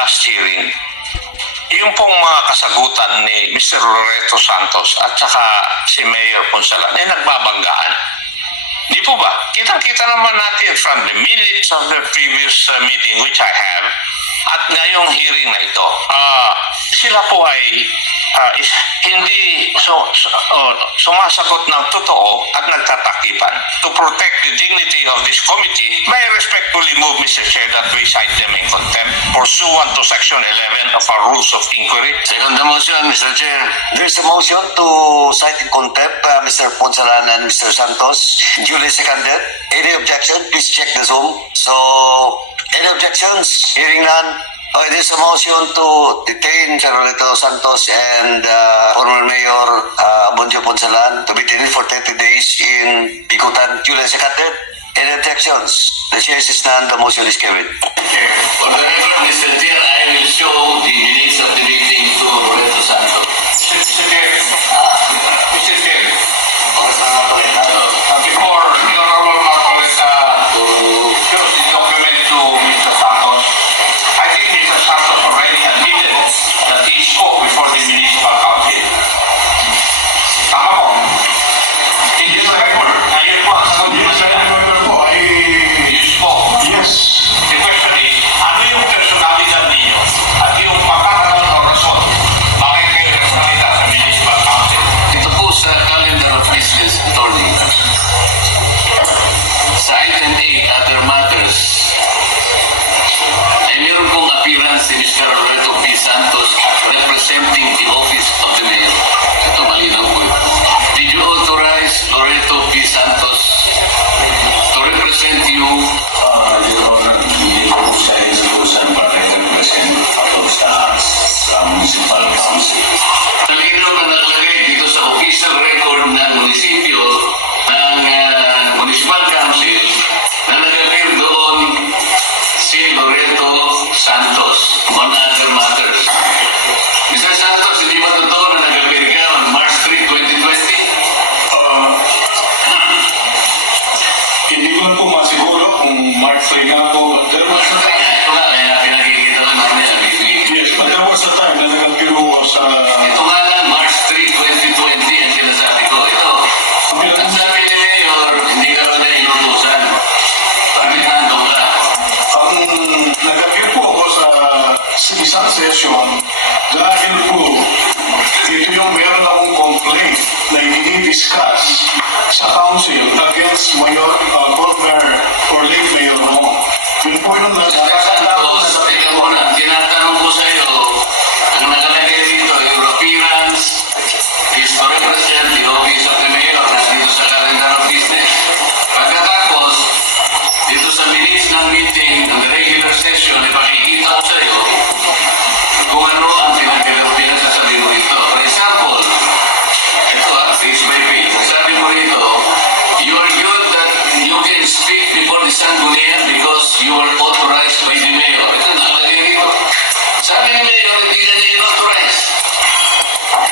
last hearing, yung pong mga kasagutan ni Mr. Loreto Santos at saka si Mayor Ponsalan ay nagbabanggaan. Di po ba? Kitang-kita naman natin from the minutes of the previous meeting which I have at ngayong hearing na ito. Sila po ay hindi sumasagot ng totoo at nagtatakipan. To protect the dignity of this committee, may I respectfully move, Mr. Chair, that we cite them in contempt pursuant to Section 11 of our Rules of Inquiry. Second the motion, Mr. Chair. There is a motion to cite in contempt Mr. Ponsalan and Mr. Santos. Duly seconded. Any objection? Please check the Zoom. So, any objections? Hearing none. Okay, there's a motion to detain Mr. Loreto Santos and former Mayor Abondio Ponsalan to be detained for 30 days in Bikutan. Duly seconded. Any objections? The chair is none. The motion is carried. For the record, Mr. Chair, I will show the minutes of the meeting to Loreto Santos. Mr. Chair, before the Honorable Marcoleta shows the document to Mr. Santos, I think Mr. Santos already admitted that he spoke before the municipal council. Tama po? Hindi sa record. Ayun po ang sagot niyo sa you spoke. Yes. The question is, ano yung personalidad ninyo at yung pagkakaroon o rason bakit kayo nagsalita sa municipal council? Ito po sa calendar of business, attorney. Sa item 8, other matters, ay meron pong appearance si Mr. Loreto P. Santos representing the office of the mayor. Ito malinaw po. Did you authorize Loreto P. Santos to represent you? Your Honor, hindi ko siya institution para i-represent ako sa municipal council. Malinaw na naglagay dito sa official record ng munisipyo ng municipal council na nag-appear doon si Loreto Santos on other matters. Mr. Santos, hindi ba totoo na nag-appear ka on March 3, 2020? Hindi ko lang po masiguro kung March 3 nga po. There was a time, Ito nga, kaya pinakikita lang namin ang bibigay. yes, but there was a time na nag-appear ko sa... Ito nga lang, March 3, 2020 ang sinasabi ko. Ito. Ang sabi ni Mayor, hindi ka rin na inutusan. Pamitando ka. Ang nag-appear po ako sa isang session dahil po ito yung meron akong complaint na i-discuss sa council against Mayor former or late Mayor Mo. Yun po yung Mr. Santos, teka muna, tinatanong ko sa iyo, ang nakalagay dito, your appearance is to represent the office of the mayor dito sa calendar of business. Pagkatapos, dito sa minutes ng meeting, ng regular session, ipakikita ko sa iyo kung ano ang pinagsasabi mo rito. For example, ito page by page, sabi mo rito, you are good that you can speak before the Sanggunian because you were authorized by the mayor. Ito nakalagay rito. Sabi ni mayor, hindi ka niya in-authorize.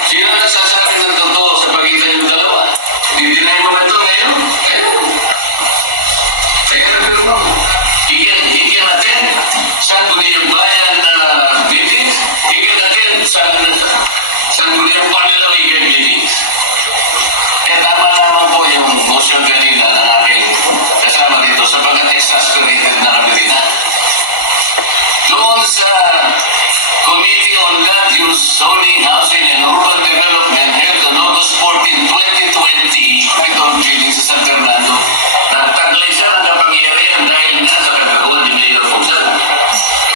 Sino nagsasabi ng totoo sa pagitan yung dalawa? Didinay mo ba ito ngayon? He can attend Sangguniang Bayan meetings. He can attend Sangguniang Panlalawigan meetings. Tama naman po yung motion kanina ng aking kasama dito sapagat exasperated na kami rin na. Doon sa Committee on Land Use, Zoning, Housing,